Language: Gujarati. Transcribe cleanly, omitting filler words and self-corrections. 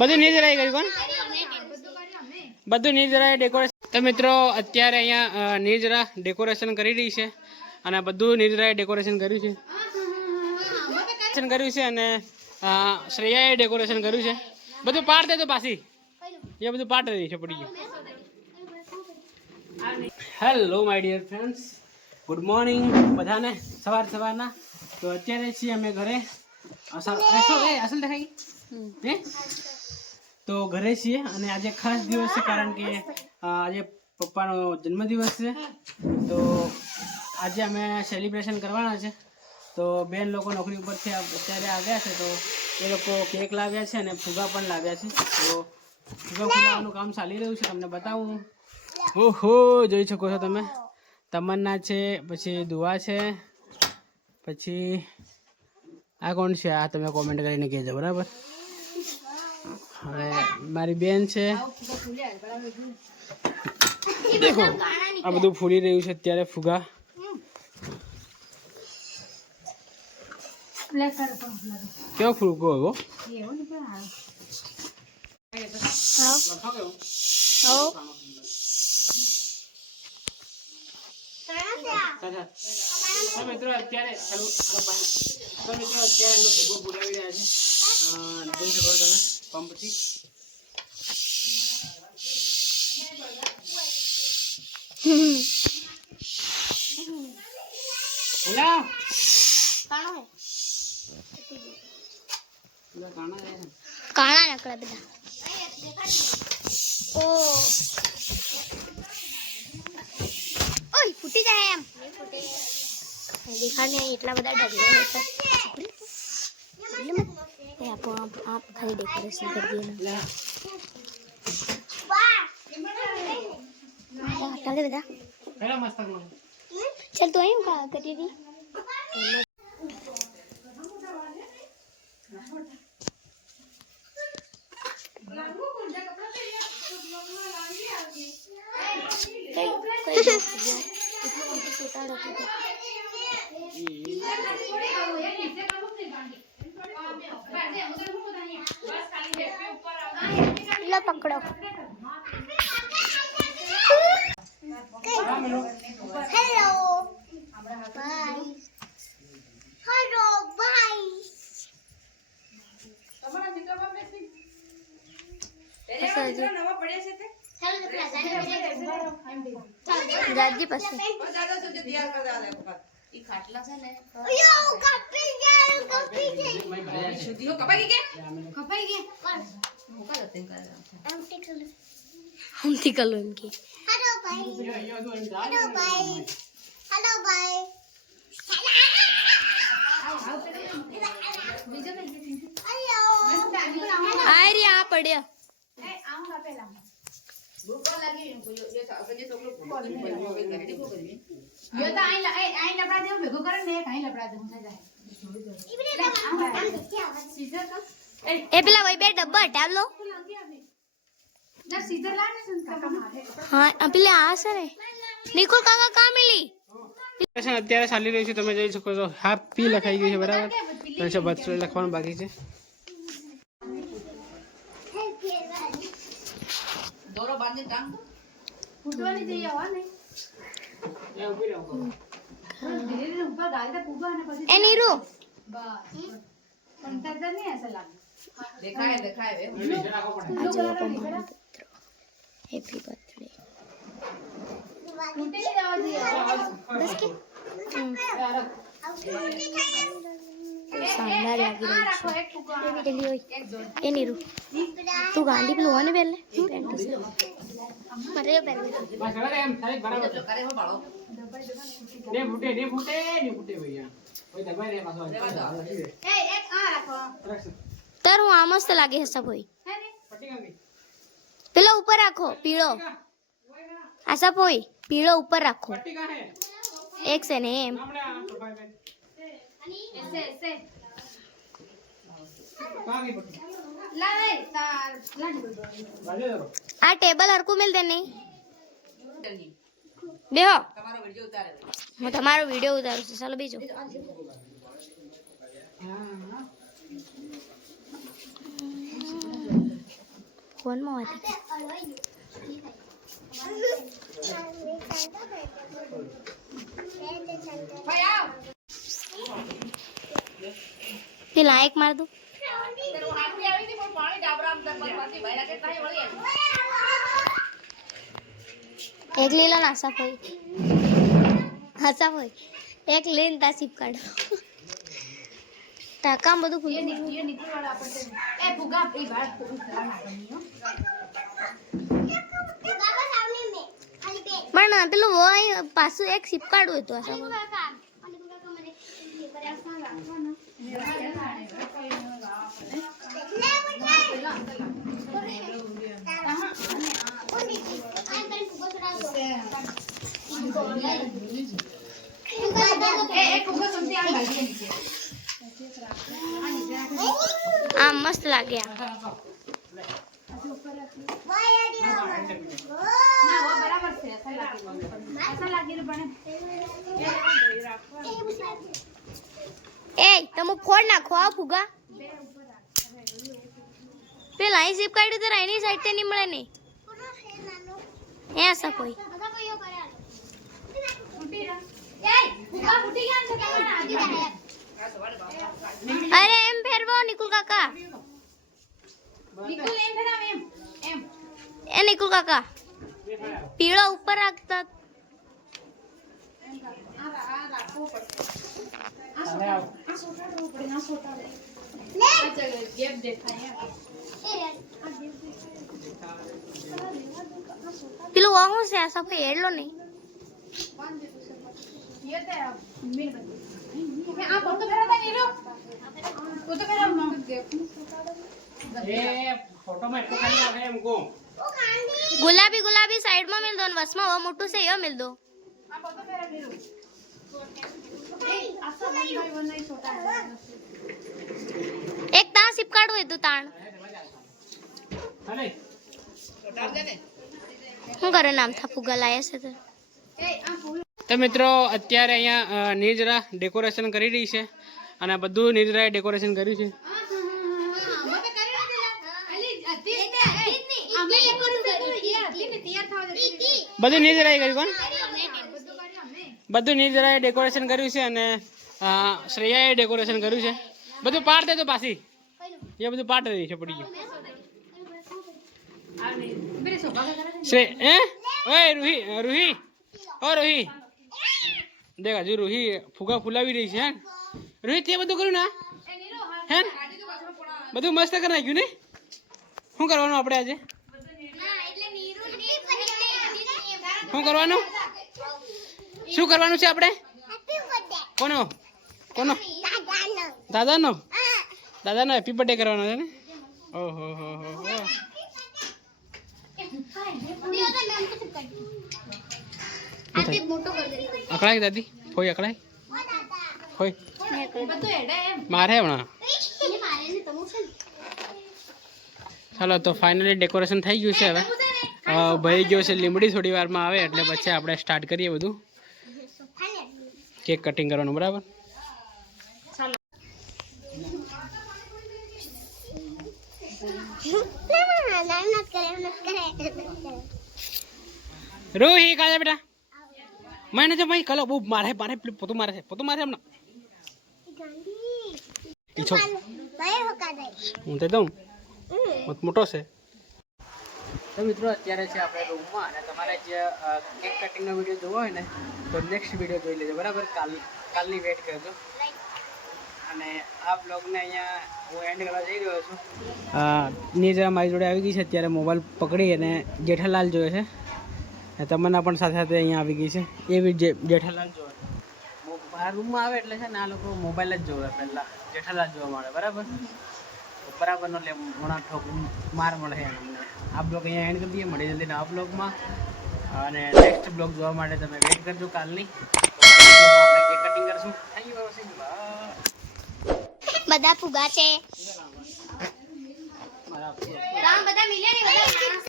બધું નિજરાય કર્યું કોણ બધું નિજરાય ડેકોરેશન. તો મિત્રો અત્યારે અહીંયા નિર્જરા ડેકોરેશન કરી રહી છે અને બધું નિર્જરાએ ડેકોરેશન કર્યું છે અને શ્રેયાએ ડેકોરેશન કર્યું છે. બધું પાડ દે તો પાછી એ બધું પાડ રહી છે પડી ગયું. Hello my dear friends, good morning બધાને સવારના. તો અત્યારે છીએ અમે ઘરે. અસલ દેખાઈ હે તો ઘરે છીએ અને આજે ખાસ દિવસ છે કારણ કે આજે પપ્પાનો જન્મદિવસ છે. તો આજે અમે સેલિબ્રેશન કરવાના છે. તો બેન લોકો નોકરી ઉપરથી અત્યારે આવ્યા છે તો એ લોકો કેક લાવ્યા છે અને ફુગા પણ લાવ્યા છે. તો ફુગા ફુગાવાનું કામ ચાલી રહ્યું છે, તમને બતાવું. ઓહો, જોઈ શકો છો તમે. તમન્ના છે, પછી દુઆ છે, પછી આ કોણ છે આ તમે કોમેન્ટ કરીને કહેજો બરાબર. હવે મારી બેન છે. દેખો આ બધું ફૂલી રહ્યું છે અત્યારે ફુગા. કેવો ફૂલકો એવો મિત્રો અત્યારે બોલાવી રહ્યા છે પંપથી. કાણા નકળા બધા. ઓ ઓય ફૂટી જાય એમ દેખાને એટલા બધા ઢગલો હતા. आप खाली डेकोरेशन कर दिए ना. चल बेटा चल तो आयू का कटी दी. लो पकड़ो. Hello bye. Hello bye. दादी पसंद ई खाटला से ने यो कपी गया शुद्धि हो कपाई के मुका देते कर हम टिकल उनकी. Hello bye. Hello bye. Hello bye. आ रे आ पड़या ए आऊंगा पहला भूख लगी ये सजे छोकरो यो तो आई लपड़ा दे भेगो करे ने काई लपड़ा दे मुझे जाए ए पेला वही पे डब्बा हटा लो ना सीधर लाने सुन काका मारे. हां पेले आ सर निकोल काका का मिली અત્યારે ચાલી રહ્યું છે. તમે જોઈ શકો છો હેપી લખાઈ ગયું છે બરાબર. તો બર્થડે લખવાનું બાકી છે. દોરો બાંધી ટાંગ ફૂટવાની જઈએ હો ને એ ઉભી રહો ધીરે ધીરે ઉપર ગાલ દે પૂગા અને પછી એ નીરુ બસ પણ તરત નહીં ऐसा લાગે. દેખાય હેપી બર્થડે ફૂટે જાવ દે બસ કે શાનદાર લાગી રહ્યું છે. એ નીરુ તું ગાંધી પેલું હોને પહેલે પેન્ટ મરે પહેલે બસ હવે એમ થાય બરાબર કરે હો બાળો ને ફૂટે ભૈયા ઓય દબાઈ રે પાછો એ એક આ રાખો રાખો તાર હું આ મસ્ત લાગે હે સબ હોય પટ્ટી કાંગી પેલો ઉપર રાખો પીળો આ સબ હોય પીળો ઉપર રાખો પટ્ટી કા હે એક से ने एम हमने तो भाई बहन ऐसे कहां गई पट्टी ला रे तार बाजे दो आ टेबल हरकू मिल देने જલ્દી બેહો તમારો વિડિયો ઉતારે હું તમારો વિડિયો ઉતારું છું. ચાલો બીજો ફોનમાં વાત ભાઈ આવ પેલા એક માર દો તેરો હાથી આવી હતી પણ પાણી ડાબરામ તક બરવાથી ભાઈ લાગે કાઈ વળી એક લીલા નાસા હોય હાસા હોય એક લેન તા સિપ કાઢ ટાકા બધું ખુલ્લું ये निकल वाला अपन ए भूगा ए बात પણ પેલું હોય પાછું એક સિપ કાઢવું હતું આસા ए भूगा समझे आ गाड़ी नीचे આ મસ્ત લાગ્યા ना वो बराबर से ऐसा लगे रे बने એ તમે ફોડ નાખો આ ફુગા પેલા અહીં સિપ કાઢ્યું તો એની સાઈડ તે નહીં મળે નહીં એ આસા કોઈ અરે એમ ફેરવો નિકુલ કાકા निकल एम फेरा एम एम એ નિકુલ કાકા પીળો ઉપર રાખતા गेप देखाया પેલું વાહું છે આસા કોઈ હેડલો નહીં ये तो मेरे मैं आप तो फेरा था नीरो वो तो मेरा गेप એ ફોટોમાં એટલું ખાલી આવે એમ કહું ગુલાબી ગુલાબી સાઈડ માં મિલ દો ને વસમાં વો મોટું છે એ મિલ દો आप तो फेरा नीरो ए ऐसा भाई वो नहीं छोटा है એક તા સિપ કાઢવું હતું તાણ હાલે छोटा दे ने શું કરે નામ થા ફુગા લાયા છે તો ए आप તો મિત્રો અત્યારે અહીંયા નિર્જરા ડેકોરેશન કરી રહી છે અને આ બધું નિર્જરાએ ડેકોરેશન કર્યું છે મત કરી દેલા અલી અતી અમે ડેકોરેશન કર્યું એ અતી ને તૈયાર થવા દેતી બધું નિર્જરાએ કર્યું કોણ બધું કર્યું અમે બધું નિર્જરાએ ડેકોરેશન કર્યું છે અને શ્રેયાએ ડેકોરેશન કર્યું છે બધું પાડ દે તો પાછી એ બધું પાડ દે છે પડી ગયું मेरे सोफा का करा શ્રેય ઓય રૂહી રૂહી ઓ રૂહી દેખ હજુ રૂહી ફુગા ફુલાવી રહી છે હે રૂહી તે બધું કર્યું ના હે બધું મસ્ત કરી નાખ્યું ને શું કરવાનું આપણે આજે શું કરવાનું શું કરવાનું છે આપણે કોનો કોનો દાદાનો દાદાનો હેપી બર્થડે કરવાનો છે ને ઓહો હો હો હો અકળાય દાદી હોય અકળાય હોય બધું હેડે એમ મારે હમણાં ચાલો તો ફાઇનલી ડેકોરેશન થઈ ગયું છે હવે ભરી ગયો છે લીમડી થોડી વારમાં આવે એટલે પછી આપણે સ્ટાર્ટ કરીએ બધું કેક કટિંગ કરવાનું બરાબર રોહી કાજા બેટા મને તો ભાઈ કલો બહુ મારે મારે પોતું મારે છે હમણાં ઈચ્છો હું તે દઉં મોટો છે તો મિત્રો અત્યારે છે આપણે રૂમમાં અને તમારે જે કેક કટિંગનો વિડીયો જોવો હોય ને તો નેક્સ્ટ વિડીયો જોઈ લેજો બરાબર કાલની વેઇટ કરજો અને આ બ્લોગને અહીંયા હું એન્ડ કરવા જઈ રહ્યો છું નિર્જરા મારી જોડે આવી ગઈ છે અત્યારે મોબાઈલ પકડી અને જેઠાલાલ જોવે છે અને તમન્ના પણ સાથે સાથે અહીંયા આવી ગઈ છે એવી જેઠાલાલ જોવે બહાર રૂમમાં આવે એટલે છે ને આ લોકો મોબાઈલ જ જોવે પહેલાં જેઠાલાલ જોવા મળે બરાબરનો લે મોણા ઠોક માર મળે અમને આ બ્લોગ અહીંયા એન્ડ કરી દઈએ મળી જલ્દી આ બ્લોગમાં અને નેક્સ્ટ બ્લોગ જોવા માટે તમે વેઇટ કરજો કાલની આપણે કેક કટિંગ કરશું થેન્ક યુ બધા ફુગા છે મારા બધા મિલ્યા ને બધા